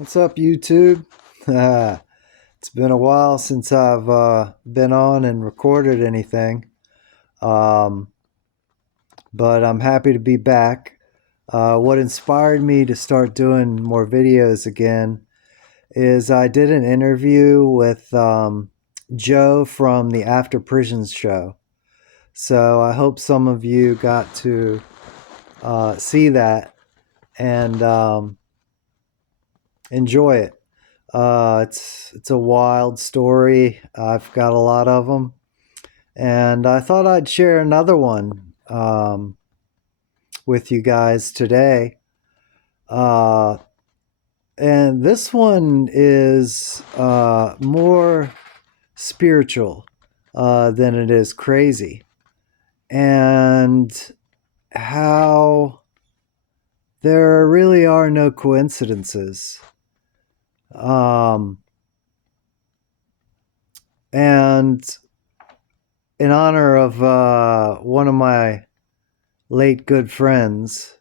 What's up, YouTube? It's been a while since I've been on and recorded anything, um, but I'm happy to be back. What inspired me to start doing more videos again is I did an interview with Joe from the After Prisons show. So I hope some of you got to see that and enjoy it. It's a wild story. I've got a lot of them, and I thought I'd share another one with you guys today. Uh, and this one is more spiritual than it is crazy, and how there really are no coincidences. Um, and in honor of one of my late good friends,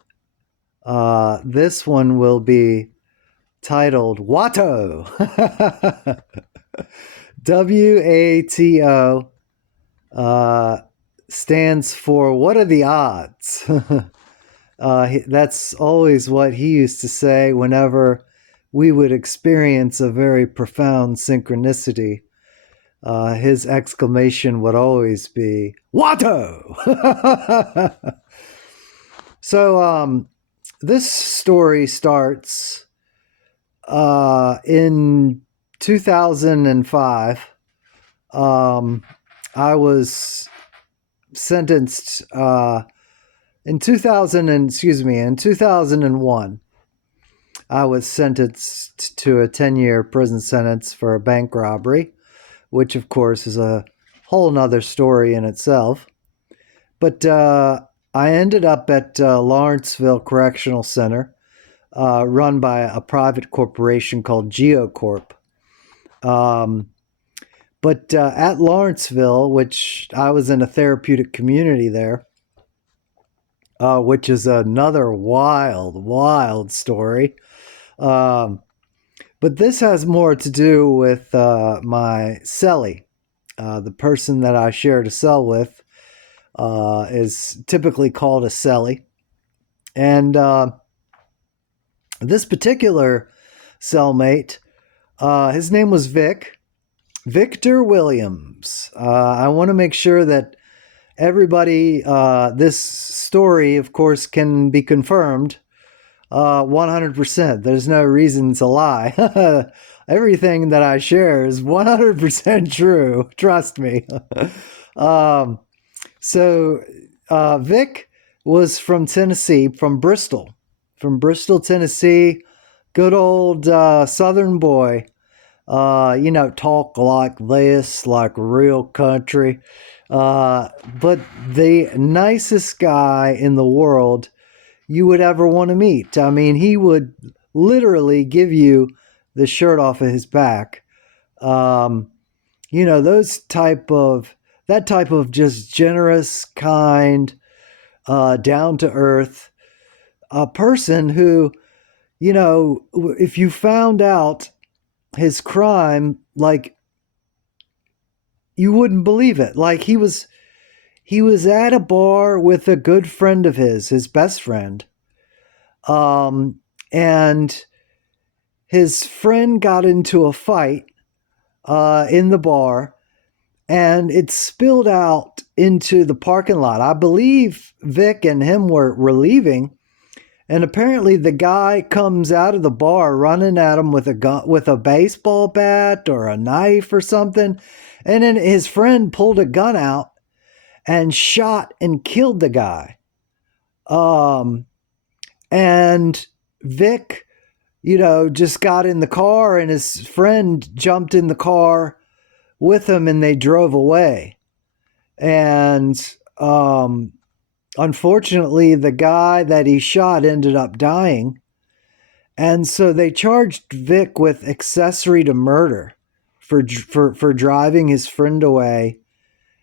this one will be titled WATO. WATO stands for What Are the Odds? That's always what he used to say whenever we would experience a very profound synchronicity. His exclamation would always be "Watto!" So this story starts in 2005. I was sentenced in 2001. I was sentenced to a 10-year prison sentence for a bank robbery, which of course is a whole nother story in itself. But I ended up at Lawrenceville Correctional Center, run by a private corporation called GeoCorp. But at Lawrenceville, which I was in a therapeutic community there, which is another wild story. But this has more to do with my cellie. The person that I shared a cell with is typically called a cellie. And this particular cellmate, his name was Victor Williams. I want to make sure that everybody, this story, of course, can be confirmed 100%. There's no reason to lie. Everything that I share is 100% true. Trust me. um, so Vic was from Tennessee, from Bristol, Tennessee. Good old Southern boy. Talk like this, like real country. But the nicest guy in the world you would ever want to meet. I mean, he would literally give you the shirt off of his back. That type of just generous, kind, down to earth, a person who, if you found out his crime, like, you wouldn't believe it. Like, he was at a bar with a good friend of his best friend. And his friend got into a fight in the bar, and it spilled out into the parking lot. I believe Vic and him were leaving, and apparently the guy comes out of the bar running at him with a gun, with a baseball bat or a knife or something, and then his friend pulled a gun out and shot and killed the guy. And Vic, just got in the car, and his friend jumped in the car with him, and they drove away. And unfortunately, the guy that he shot ended up dying. And so they charged Vic with accessory to murder for driving his friend away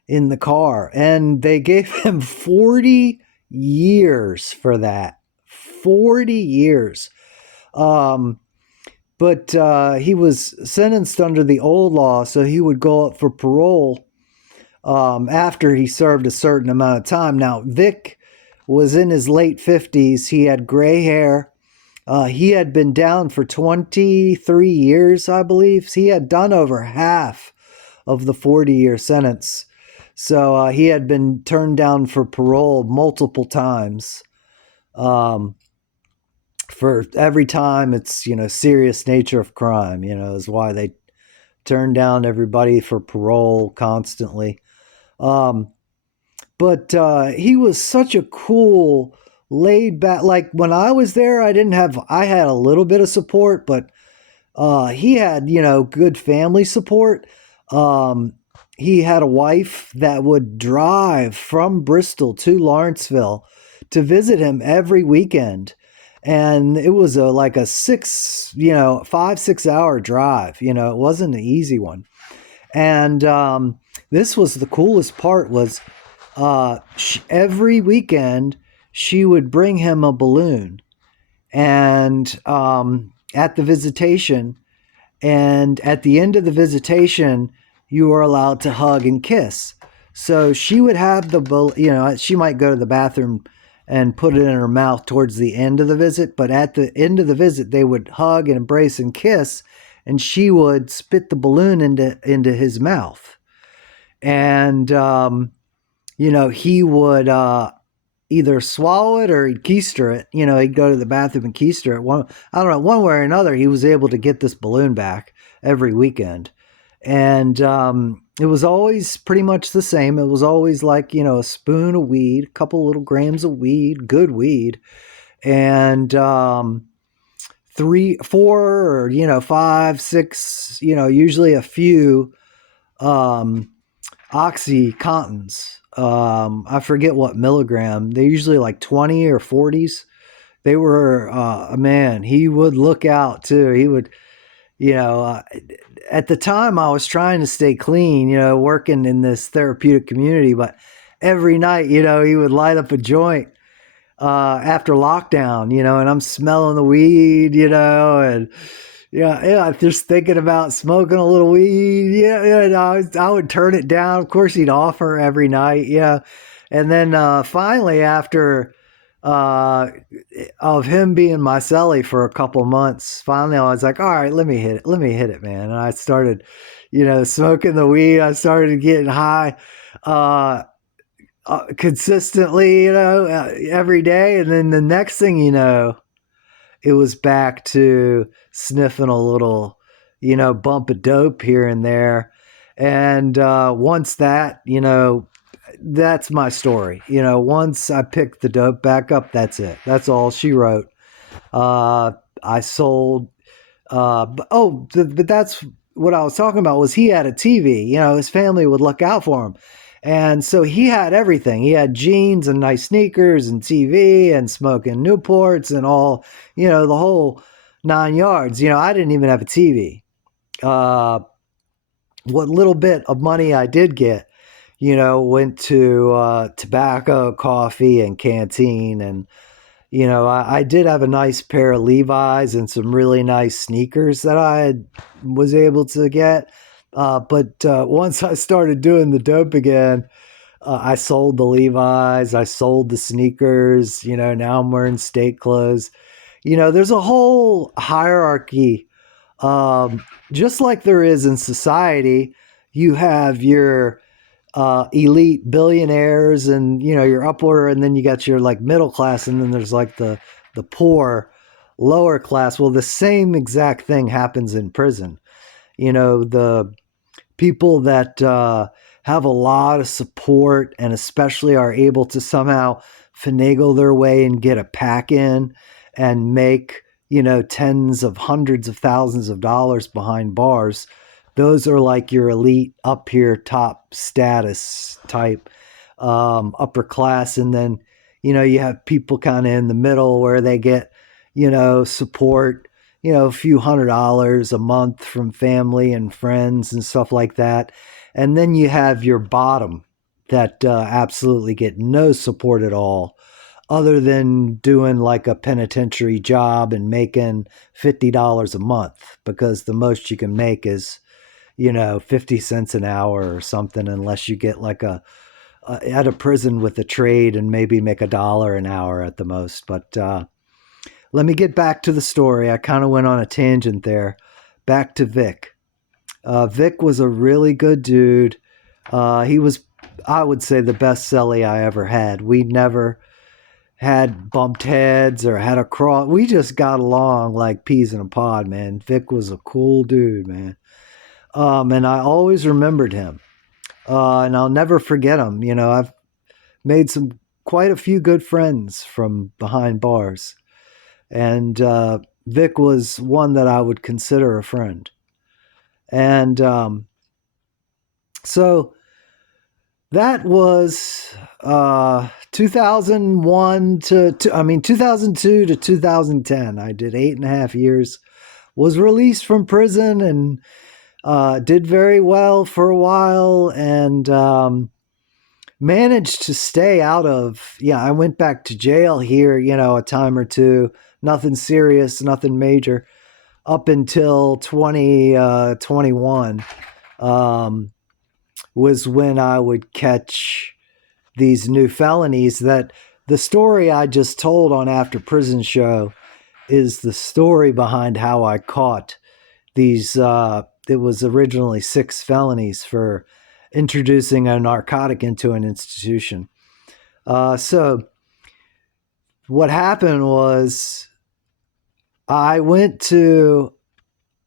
in the car. And they gave him 40 years for that. 40 years. But he was sentenced under the old law, so he would go up for parole after he served a certain amount of time. Now, Vic was in his late 50s. He had gray hair. He had been down for 23 years, I believe. He had done over half of the 40-year sentence. So he had been turned down for parole multiple times. For every time, it's, serious nature of crime, is why they turn down everybody for parole constantly. Um, but he was such a cool, laid back. Like when I was there, I had a little bit of support, but he had, good family support. Um, he had a wife that would drive from Bristol to Lawrenceville to visit him every weekend. And it was like a 5, 6 hour drive. It wasn't an easy one. And this was the coolest part was every weekend she would bring him a balloon and at the visitation, and at the end of the visitation you were allowed to hug and kiss. So she would have she might go to the bathroom and put it in her mouth towards the end of the visit, but at the end of the visit they would hug and embrace and kiss, and she would spit the balloon into his mouth. And he would either swallow it or he'd keister it. He'd go to the bathroom and keister it. I don't know, one way or another, he was able to get this balloon back every weekend. And it was always pretty much the same. It was always like, a spoon of weed, a couple little grams of weed, good weed, and 3, 4, or, 5, 6, usually a few Oxycontins. I forget what milligram. They're usually like 20 or 40s. They were, man, he would look out too. He would, at the time I was trying to stay clean, working in this therapeutic community, but every night, he would light up a joint after lockdown, and I'm smelling the weed, and yeah, just thinking about smoking a little weed. I would turn it down. Of course, he'd offer every night. Yeah, and then finally, after of him being my cellie for a couple months, finally I was like, all right, let me hit it. Let me hit it, man. And I started, smoking the weed. I started getting high. Consistently, every day. And then the next thing it was back to sniffing a little, bump of dope here and there. And once that, that's my story. Once I picked the dope back up, that's it. That's all she wrote. I sold, but that's what I was talking about was he had a TV, his family would look out for him. And so he had everything. He had jeans and nice sneakers and TV and smoking Newports and all, the whole 9 yards. I didn't even have a TV. What little bit of money I did get, went to tobacco, coffee, and canteen. And, I did have a nice pair of Levi's and some really nice sneakers that was able to get. But once I started doing the dope again, I sold the Levi's, I sold the sneakers, now I'm wearing state clothes. There's a whole hierarchy, just like there is in society. You have your elite billionaires and, your upper, and then you got your like middle class, and then there's like the poor lower class. Well, the same exact thing happens in prison. The people that have a lot of support and especially are able to somehow finagle their way and get a pack in and make, tens of hundreds of thousands of dollars behind bars. Those are like your elite up here, top status type, upper class. And then, you have people kind of in the middle where they get, support, a few $100s a month from family and friends and stuff like that. And then you have your bottom that absolutely get no support at all. other than doing like a penitentiary job and making $50 a month, because the most you can make is, 50 cents an hour or something, unless you get like at a prison with a trade and maybe make $1 an hour at the most. But let me get back to the story. I kind of went on a tangent there. Back to Vic. Vic was a really good dude. He was, I would say, the best cellie I ever had. We never had bumped heads or had a cross. We just got along like peas in a pod, man. Vic was a cool dude, man. And I always remembered him. And I'll never forget him. I've made quite a few good friends from behind bars. And Vic was one that I would consider a friend. And so that was 2001 to 2002 to 2010. I did 8.5 years. Was released from prison and did very well for a while, and managed to stay out of. Yeah, I went back to jail here, a time or two. Nothing serious, nothing major, up until 2021. Was when I would catch these new felonies. That the story I just told on After Prison Show is the story behind how I caught these. It was originally 6 felonies for introducing a narcotic into an institution. So what happened was I went to.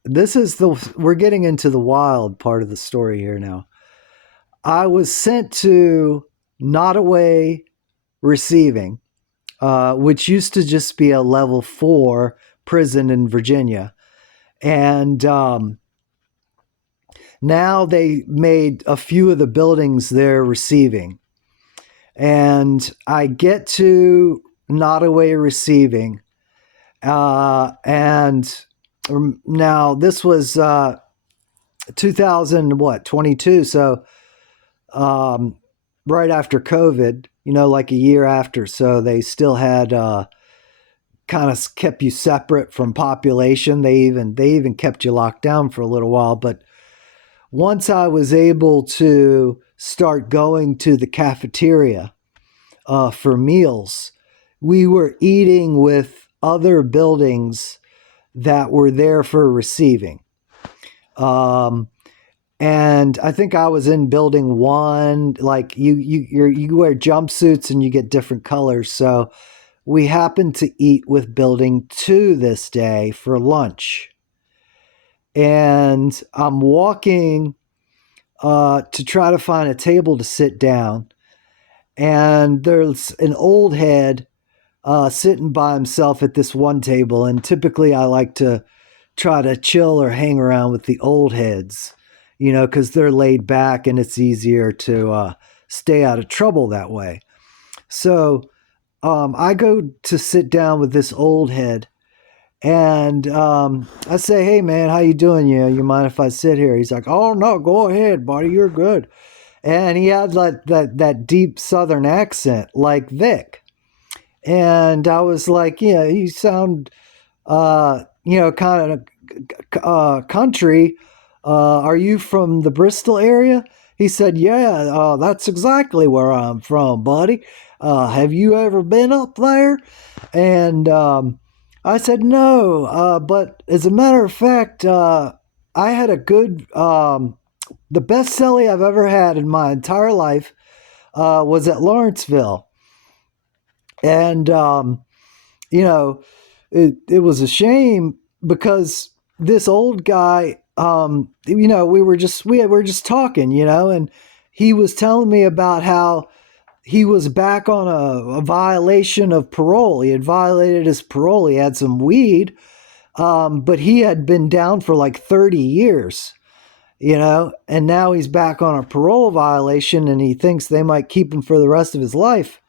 We're getting into the wild part of the story here now. I was sent to Nottoway Receiving, which used to just be a level 4 prison in Virginia. And now they made a few of the buildings there receiving. And I get to Nottoway Receiving. And now this was 2022. So right after COVID, like a year after. So they still had kind of kept you separate from population. They even kept you locked down for a little while. But once I was able to start going to the cafeteria for meals, we were eating with other buildings that were there for receiving. And I think I was in building 1. Like you wear jumpsuits and you get different colors. So we happened to eat with building 2 this day for lunch. And I'm walking to try to find a table to sit down. And there's an old head sitting by himself at this one table. And typically I like to try to chill or hang around with the old heads, because they're laid back and it's easier to stay out of trouble that way. So I go to sit down with this old head, and I say, "Hey, man, how you doing? You mind if I sit here?" He's like, "Oh, no, go ahead, buddy. You're good." And he had like that deep Southern accent like Vic. And I was like, "Yeah, you sound, kind of country. Are you from the Bristol area?" He said, "Yeah, that's exactly where I'm from, buddy. Have you ever been up there?" And I said, "No, but as a matter of fact, I had a good, the best celly I've ever had in my entire life was at Lawrenceville." And, it was a shame because this old guy, we were just talking, and he was telling me about how he was back on a violation of parole. He had violated his parole. He had some weed, but he had been down for like 30 years, and now he's back on a parole violation, and he thinks they might keep him for the rest of his life.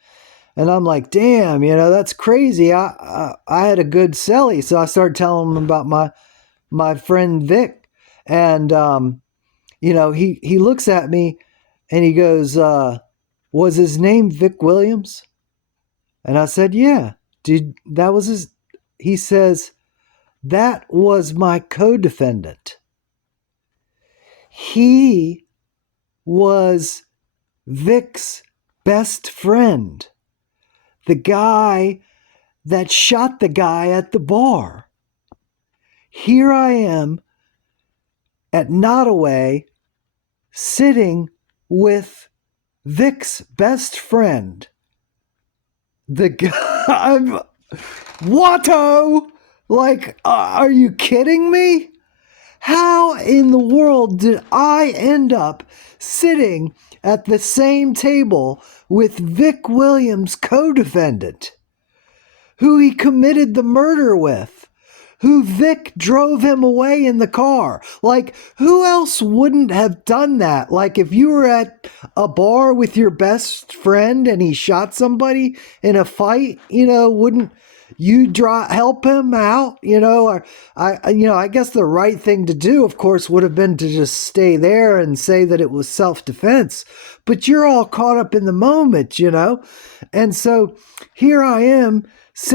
And I'm like, damn, that's crazy. I had a good celly. So I started telling him about my friend Vic. And, he looks at me and he goes, "Was his name Vic Williams?" And I said, yeah, dude, that was his. He says, that was my co-defendant. He was Vic's best friend, the guy that shot the guy at the bar. Here I am at Nottoway sitting with Vic's best friend. The guy, I'm WATO! Like, are you kidding me? How in the world did I end up sitting at the same table with Vic Williams' co-defendant, who he committed the murder with, who Vic drove him away in the car? Like, who else wouldn't have done that? Like, if you were at a bar with your best friend and he shot somebody in a fight, wouldn't you help him out? Or I guess the right thing to do, of course, would have been to just stay there and say that it was self-defense. But you're all caught up in the moment, And so here I am,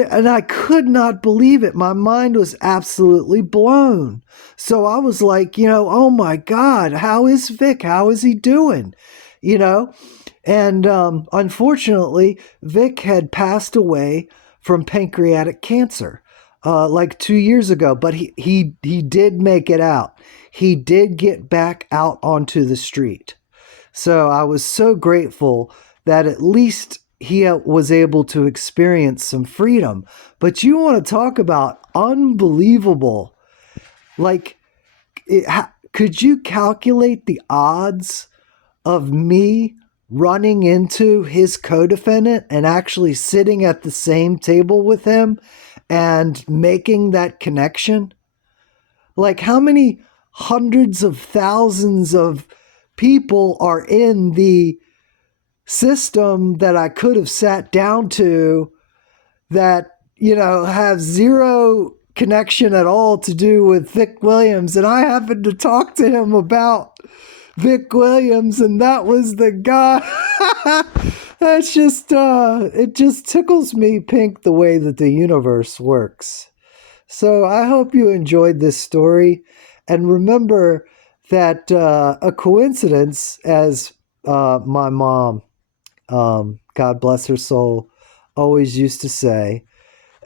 and I could not believe it. My mind was absolutely blown. So I was like, oh my God, how is Vic? How is he doing? And unfortunately, Vic had passed away from pancreatic cancer like 2 years ago, but he did make it out. He did get back out onto the street. So I was so grateful that at least he was able to experience some freedom. But you want to talk about unbelievable. Like, could you calculate the odds of me running into his co-defendant and actually sitting at the same table with him and making that connection? Like, how many hundreds of thousands of people are in the system that I could have sat down to that, have zero connection at all to do with Vic Williams? And I happened to talk to him about Vic Williams, and that was the guy. That's just, it just tickles me pink the way that the universe works. So I hope you enjoyed this story. And remember that a coincidence, as my mom, God bless her soul, always used to say,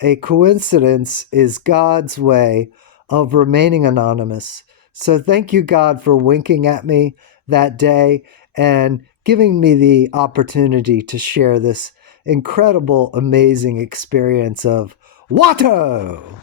a coincidence is God's way of remaining anonymous. So thank you, God, for winking at me that day and giving me the opportunity to share this incredible, amazing experience of WATO!